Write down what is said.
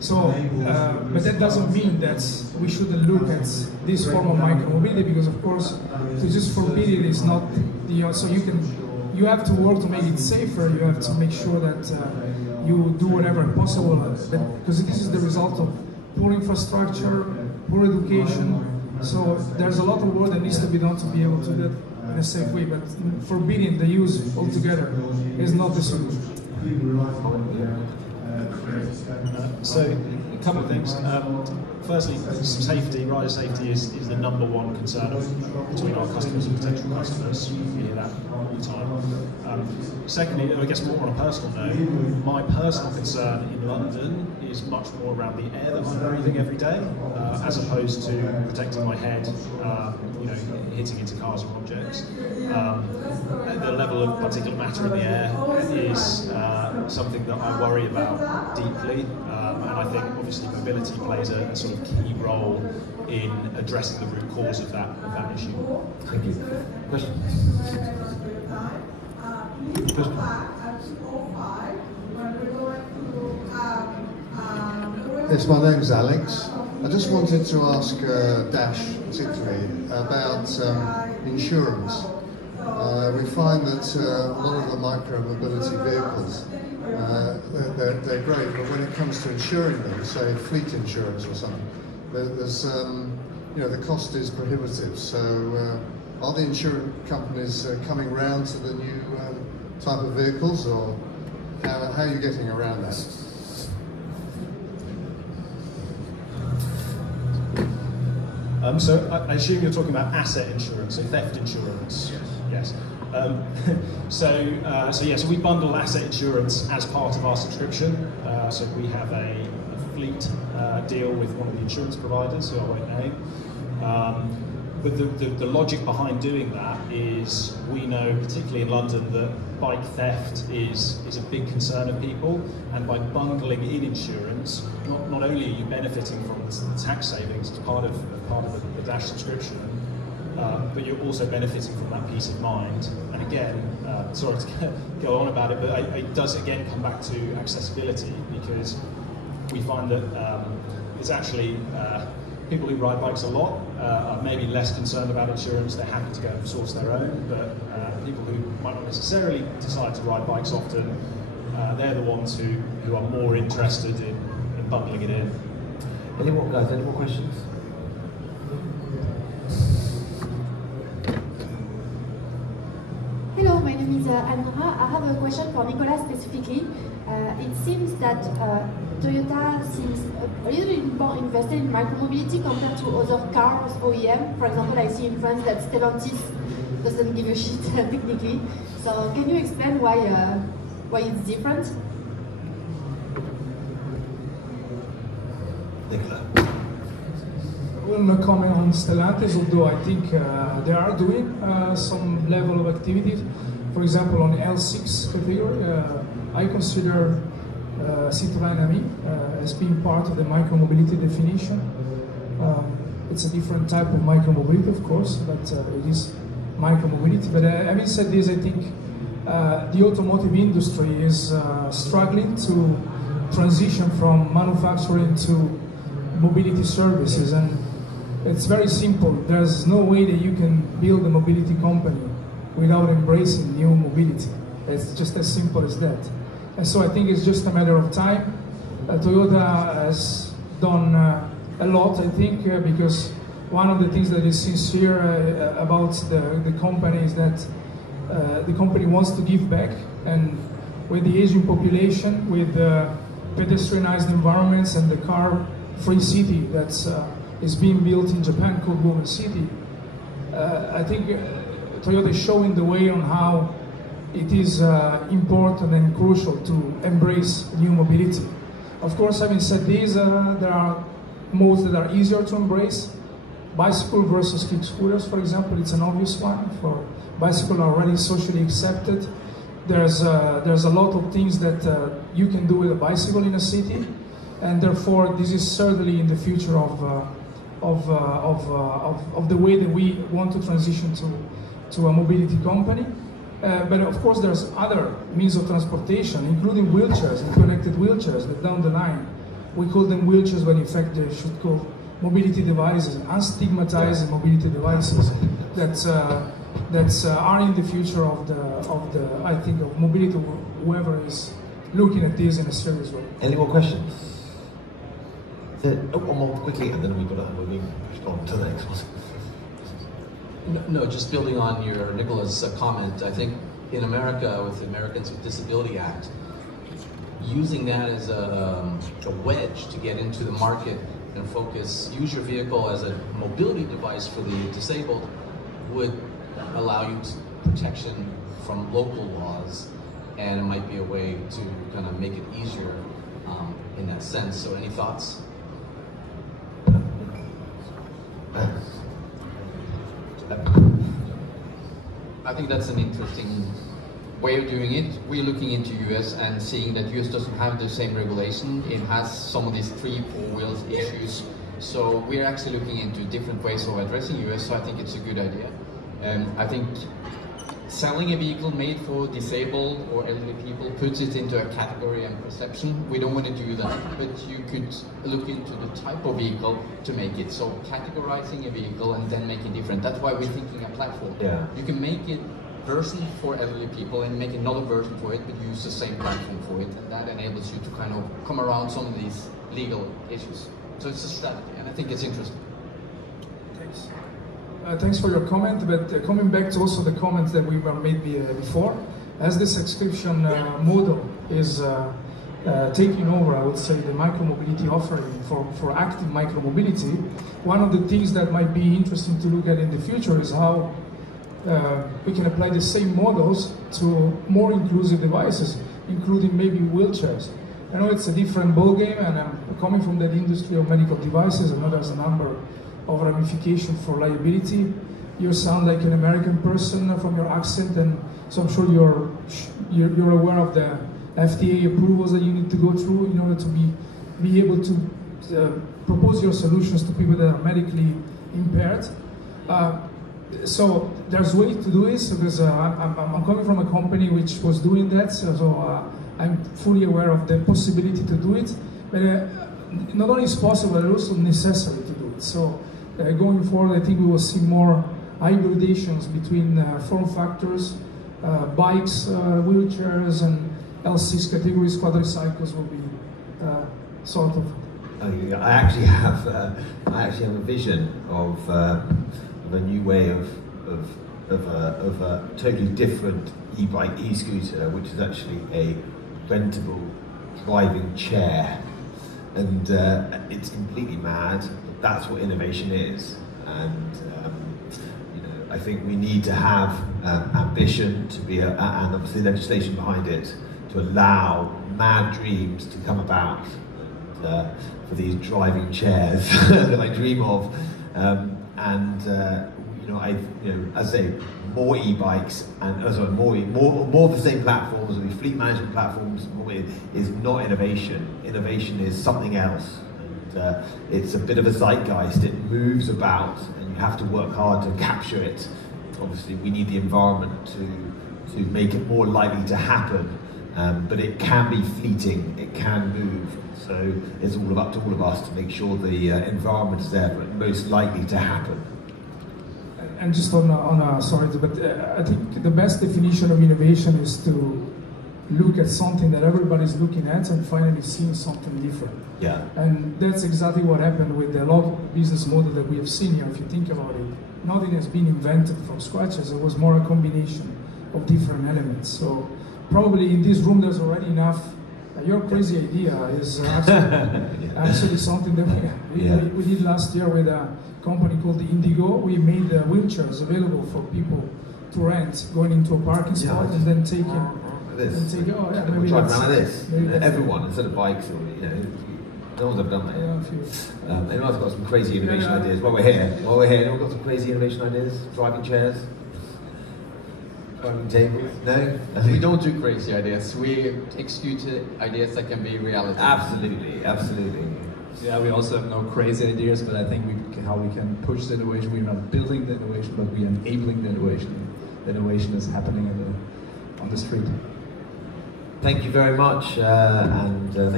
So, but that doesn't mean that we shouldn't look at this form of micromobility, because of course, to just forbid it is not the. So you have to work to make it safer. You have to make sure that you do whatever possible, because this is the result of poor infrastructure, poor education. So there's a lot of work that needs to be done to be able to do that in a safe way. But forbidding the use altogether is not the solution. So, a couple of things. Firstly, safety, rider safety is the #1 concern between our customers and potential customers. We hear that all the time. Secondly, I guess more on a personal note, my personal concern in London is much more around the air that I'm breathing every day, as opposed to protecting my head, hitting into cars or objects. The level of particulate matter in the air is something that I worry about deeply, and I think obviously mobility plays a sort of key role in addressing the root cause of that issue. Thank you. Question? Yes, my name's Alex. I just wanted to ask Dash particularly about insurance. We find that a lot of the micro-mobility vehicles, they're great, but when it comes to insuring them, say fleet insurance or something, there's the cost is prohibitive. So are the insurance companies coming round to the new type of vehicles, or how are you getting around that? So I assume you're talking about asset insurance, so theft insurance. Yes. So we bundle asset insurance as part of our subscription. So we have a fleet deal with one of the insurance providers, who I won't name. But the logic behind doing that is we know, particularly in London, that bike theft is a big concern of people, and by bundling in insurance, not only are you benefiting from the tax savings as part of the Dash subscription, but you're also benefiting from that peace of mind. And again, sorry to go on about it, but it does again come back to accessibility, because we find that it's actually people who ride bikes a lot are maybe less concerned about insurance. They're happy to go and source their own, but people who might not necessarily decide to ride bikes often, they're the ones who are more interested in bundling it in. Any more questions? Hello, my name is Anura. I have a question for Nicolas specifically. It seems that Toyota seems a little bit more invested in micromobility compared to other cars OEM. For example, I see in France that Stellantis doesn't give a shit technically. So can you explain why it's different? I will not comment on Stellantis, although I think they are doing some level of activities. For example, on L6 category, I consider Citroën Ami as being part of the micromobility definition. It's a different type of micromobility, of course, but it is micromobility. But having said this, I think the automotive industry is struggling to transition from manufacturing to mobility services, and it's very simple. There's no way that you can build a mobility company without embracing new mobility. It's just as simple as that. And so I think it's just a matter of time. Toyota has done a lot, I think, because one of the things that is sincere about the company is that the company wants to give back, and with the aging population, with pedestrianized environments and the car-free city that is being built in Japan called Woven City, I think Toyota is showing the way on how it is important and crucial to embrace new mobility. Of course, having said this, there are modes that are easier to embrace. Bicycle versus kick scooters, for example, it's an obvious one. For bicycle are already socially accepted. There's a lot of things that you can do with a bicycle in a city, and therefore this is certainly in the future of the way that we want to transition to a mobility company. But of course there's other means of transportation, including wheelchairs and connected wheelchairs, that down the line we call them wheelchairs, but in fact they should call mobility devices, unstigmatized mobility devices that are in the future of the I think of mobility. Whoever is looking at this in a serious way. Any more questions? One more quickly, and then we've got to move on to the next one. No, just building on your Nicholas' comment, I think in America, with the Americans with Disability Act, using that as a wedge to get into the market and use your vehicle as a mobility device for the disabled would allow you protection from local laws, and it might be a way to kind of make it easier in that sense. So any thoughts? I think that's an interesting way of doing it. We're looking into US and seeing that US doesn't have the same regulation. It has some of these 3-4 wheels issues. So we're actually looking into different ways of addressing US, so I think it's a good idea. I think selling a vehicle made for disabled or elderly people puts it into a category and perception. We don't want to do that, but you could look into the type of vehicle to make it. So categorizing a vehicle and then make it different. That's why we're thinking a platform. Yeah. You can make it version for elderly people and make another version for it, but use the same platform for it. And that enables you to kind of come around some of these legal issues. So it's a strategy, and I think it's interesting. Thanks. Thanks for your comment, but coming back to also the comments that we were made before, as the subscription model is taking over, I would say, the micromobility offering for active micromobility, one of the things that might be interesting to look at in the future is how we can apply the same models to more inclusive devices, including maybe wheelchairs. I know it's a different ballgame, and I'm coming from that industry of medical devices. I know there's a number of ramifications for liability. You sound like an American person from your accent, and so I'm sure you're aware of the FDA approvals that you need to go through in order to be able to propose your solutions to people that are medically impaired. So there's ways to do this, because I'm coming from a company which was doing that, so I'm fully aware of the possibility to do it. But not only is possible, but also necessary to do it. So going forward, I think we will see more hybridations between form factors, bikes, wheelchairs, and L6 categories. Quadricycles will be sort of. I actually have a vision of a new way of a totally different e-bike, e-scooter, which is actually a rentable driving chair, and it's completely mad. But that's what innovation is, and you know, I think we need to have ambition to be and obviously legislation behind it to allow mad dreams to come about for these driving chairs that I dream of. As I say, more e-bikes and more of the same platforms, the fleet management platforms, is not innovation. Innovation is something else, and it's a bit of a zeitgeist. It moves about, and you have to work hard to capture it. Obviously, we need the environment to make it more likely to happen, but it can be fleeting. It can move. So it's all up to all of us to make sure the environment is there, but most likely to happen. And just sorry, but I think the best definition of innovation is to look at something that everybody's looking at and finally seeing something different. Yeah. And that's exactly what happened with a lot of business model that we have seen here. If you think about it, nothing has been invented from scratch. As it was more a combination of different elements. So probably in this room there's already enough. Your crazy idea is actually something that we did last year with a company called the Indigo. We made wheelchairs available for people to rent, going into a parking spot and then taking. Maybe drive around like this. Everyone, instead of bikes, no one's ever done that. Yeah, anyone's got some crazy innovation ideas? While we're here, anyone got some crazy innovation ideas? Driving chairs? Driving tables? No? We don't do crazy ideas. We execute ideas that can be reality. Absolutely, absolutely. Yeah, we also have no crazy ideas, but I think how we can push the innovation. We're not building the innovation, but we're enabling the innovation. The innovation is happening on the street. Thank you very much, and thank you.